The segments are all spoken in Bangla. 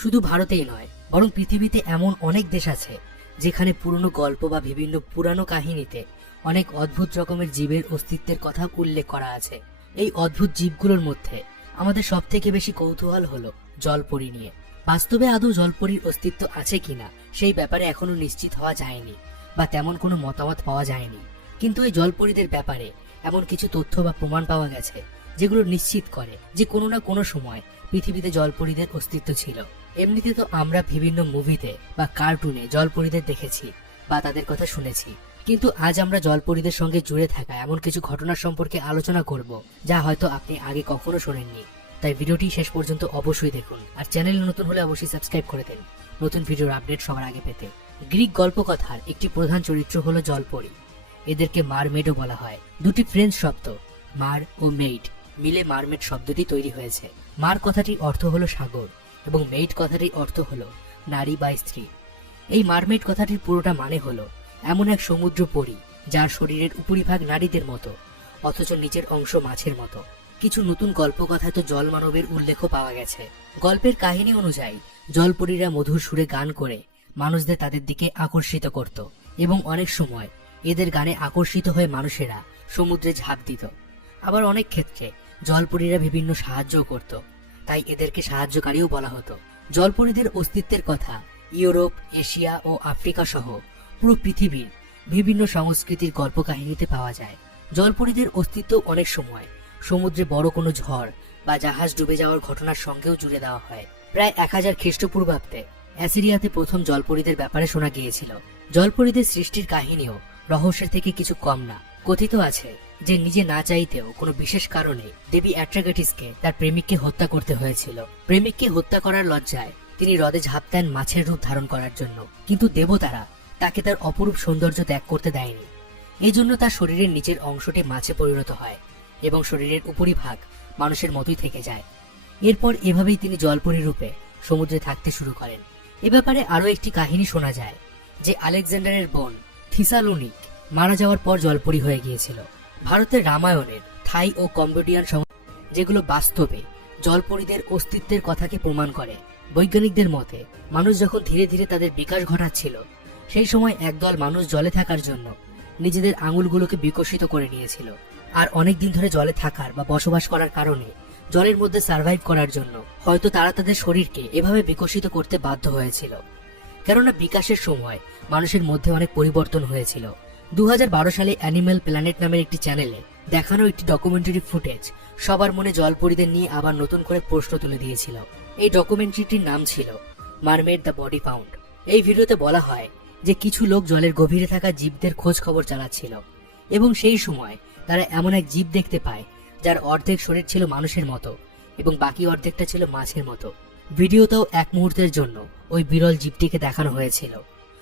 শুধু ভারতেই নয়, বরং পৃথিবীতে এমন অনেক দেশ আছে যেখানে পুরনো গল্প বা বিভিন্ন পুরানো কাহিনীতে অনেক অদ্ভুত রকমের জীবের অস্তিত্বের কথা উল্লেখ করা আছে। এই অদ্ভুত জীবগুলোর মধ্যে আমাদের সব থেকে বেশি কৌতূহল হলো জলপরি নিয়ে। বাস্তবে আদৌ জলপরির অস্তিত্ব আছে কিনা সেই ব্যাপারে এখনো নিশ্চিত হওয়া যায়নি বা তেমন কোনো মতামত পাওয়া যায়নি, কিন্তু এই জলপরিদের ব্যাপারে এমন কিছু তথ্য বা প্রমাণ পাওয়া গেছে যেগুলো নিশ্চিত করে যে কোনো না কোনো সময় পৃথিবীতে জলপরিদের অস্তিত্ব ছিল। এমনিতে তো আমরা বিভিন্ন মুভিতে বা কার্টুনে জলপরিদের দেখেছি বা তাদের কথা শুনেছি, কিন্তু আজ আমরা জলপরিদের সঙ্গে জুড়ে থাকা এমন কিছু ঘটনার সম্পর্কে আলোচনা করব যা হয়তো আপনি আগে কখনো শোনেননি। তাই ভিডিওটি শেষ পর্যন্ত অবশ্যই দেখুন, আর চ্যানেলে নতুন হলে অবশ্যই সাবস্ক্রাইব করে দেন নতুন ভিডিওর আপডেট সবার আগে পেতে। গ্রিক গল্পকথার একটি প্রধান চরিত্র হলো জলপরি। এদেরকে মারমেডও বলা হয়। দুটি ফ্রেঞ্চ শব্দ মার ও মেইড মিলে মারমেড শব্দটি তৈরি হয়েছে। মার কথাটির অর্থ হলো সাগর এবং মেইড কথাটির অর্থ হলো নারী বা স্ত্রী। এই মারমেড কথাটির পুরোটা মানে হলো এমন এক সমুদ্র পরী যার শরীরের উপরিভাগ নারীদের মতো অথচ নিচের অংশ মাছের মতো। কিছু নতুন গল্পকথায় তো জল মানবের উল্লেখও পাওয়া গেছে। গল্পের কাহিনী অনুযায়ী জলপরীরা মধুর সুরে গান করে মানুষদের তাদের দিকে আকর্ষিত করত এবং অনেক সময় এদের গানে আকর্ষিত হয়ে মানুষেরা সমুদ্রে ঝাঁপ দিত। আবার অনেক ক্ষেত্রে জলপরীরা বিভিন্ন সাহায্যও করত, তাই এদেরকে সাহায্যকারীও বলা হতো। জলপরীদের অস্তিত্বের কথা ইউরোপ, এশিয়া ও আফ্রিকা সহ পুরো পৃথিবীর বিভিন্ন সংস্কৃতির গল্পকাহিনীতে পাওয়া যায়। জলপরীদের অস্তিত্ব অনেক সময় সমুদ্রে বড় কোনো ঝড় বা জাহাজ ডুবে যাওয়ার ঘটনার সঙ্গেও জুড়ে দেওয়া হয়। প্রায় 1000 খ্রিস্টপূর্বাব্দে অ্যাসিরিয়াতে প্রথম জলপরীদের ব্যাপারে শোনা গিয়েছিল। জলপরীদের সৃষ্টির কাহিনীও রহস্যের থেকে কিছু কম না। কথিত আছে যে নিজে না চাইতেও কোনো বিশেষ কারণে দেবী অ্যাট্রাগাটিসকে তার প্রেমিককে হত্যা করতে হয়েছিল। প্রেমিককে হত্যা করার লজ্জায় তিনি হ্রদে ঝাঁপ দেন মাছের রূপ ধারণ করার জন্য, কিন্তু দেবতারা তাকে তার অপরূপ সৌন্দর্য ত্যাগ করতে দেয়নি। এই জন্য তার শরীরের নিচের অংশটি মাছে পরিণত হয় এবং শরীরের উপরিভাগ মানুষের মতোই থেকে যায়। এরপর এভাবেই তিনি জলপরী রূপে সমুদ্রে থাকতে শুরু করেন। এ ব্যাপারে আরো একটি কাহিনী শোনা যায় যে আলেকজান্ডারের বোন থিসালোনিক মারা যাওয়ার পর জলপরী হয়ে গিয়েছিল। ভারতের রামায়ণের থাই ও কম্বোডিয়ান যেগুলো বাস্তবে জলপরীদের অস্তিত্বের কথাকে প্রমাণ করে। বৈজ্ঞানিকদের মতে মানুষ যখন ধীরে ধীরে তাদের বিকাশ ঘটাচ্ছিল সেই সময় একদল মানুষ জলে থাকার জন্য নিজেদের আঙুলগুলোকে বিকশিত করে নিয়েছিল, আর অনেকদিন ধরে জলে থাকার বা বসবাস করার কারণে জলের মধ্যে সার্ভাইভ করার জন্য হয়তো তারা তাদের শরীরকে এভাবে বিকশিত করতে বাধ্য হয়েছিল, কেননা বিকাশের সময় মানুষের মধ্যে অনেক পরিবর্তন হয়েছিল। 2012 সালে অ্যানিম্যাল প্ল্যানেট নামের একটি চ্যানেলে দেখানো একটি ডকুমেন্টারি ফুটেজ সবার মনে জলপরীদের নিয়ে আবার নতুন করে প্রশ্ন তুলে দিয়েছিল। এই ডকুমেন্টারিটির নাম ছিল মারমেড দ্য বডি ফাউন্ড। এই ভিডিওতে বলা হয় যে কিছু লোক জলের গভীরে থাকা জীবদের খোঁজ খবর চালাচ্ছিল এবং সেই সময় তারা এমন এক জীব দেখতে পায় যার অর্ধেক শরীর ছিল মানুষের মতো এবং বাকি অর্ধেকটা ছিল মাছের মতো। ভিডিওতেও এক মুহূর্তের জন্য ওই বিরল জীবটিকে দেখানো হয়েছিল,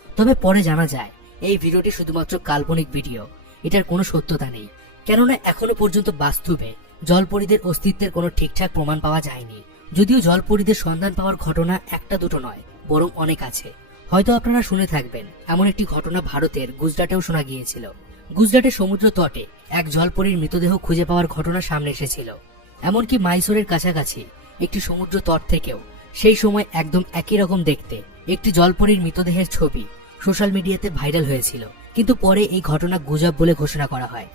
তবে পরে জানা যায় এই ভিডিওটি শুধুমাত্র কাল্পনিক ভিডিও, এটার কোনো সত্যতা নেই, কেননা এখনো পর্যন্ত বাস্তবে জলপরীদের অস্তিত্বের কোনো ঠিকঠাক প্রমাণ পাওয়া যায়নি। যদিও জলপরীদের সন্ধান পাওয়ার ঘটনা একটা দুটো নয়, বরং অনেক আছে। হয়তো আপনারা শুনে থাকবেন এমন একটি ঘটনা ভারতের গুজরাটেও শোনা গিয়েছিল। গুজরাটের সমুদ্র তটে এক জলপরীর মৃতদেহ খুঁজে পাওয়ার ঘটনা সামনে এসেছিল। এমনকি মাইসোরের কাছাকাছি একটি সমুদ্র তট থেকেও সেই সময় একদম একই রকম দেখতে একটি জলপরীর মৃতদেহের ছবি সোশ্যাল মিডিয়াতে ভাইরাল হয়েছিল, কিন্তু পরে এই ঘটনা গুজব বলে ঘোষণা করা হয়।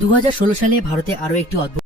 2016 সালে ভারতে আরো একটি অদ্ভুত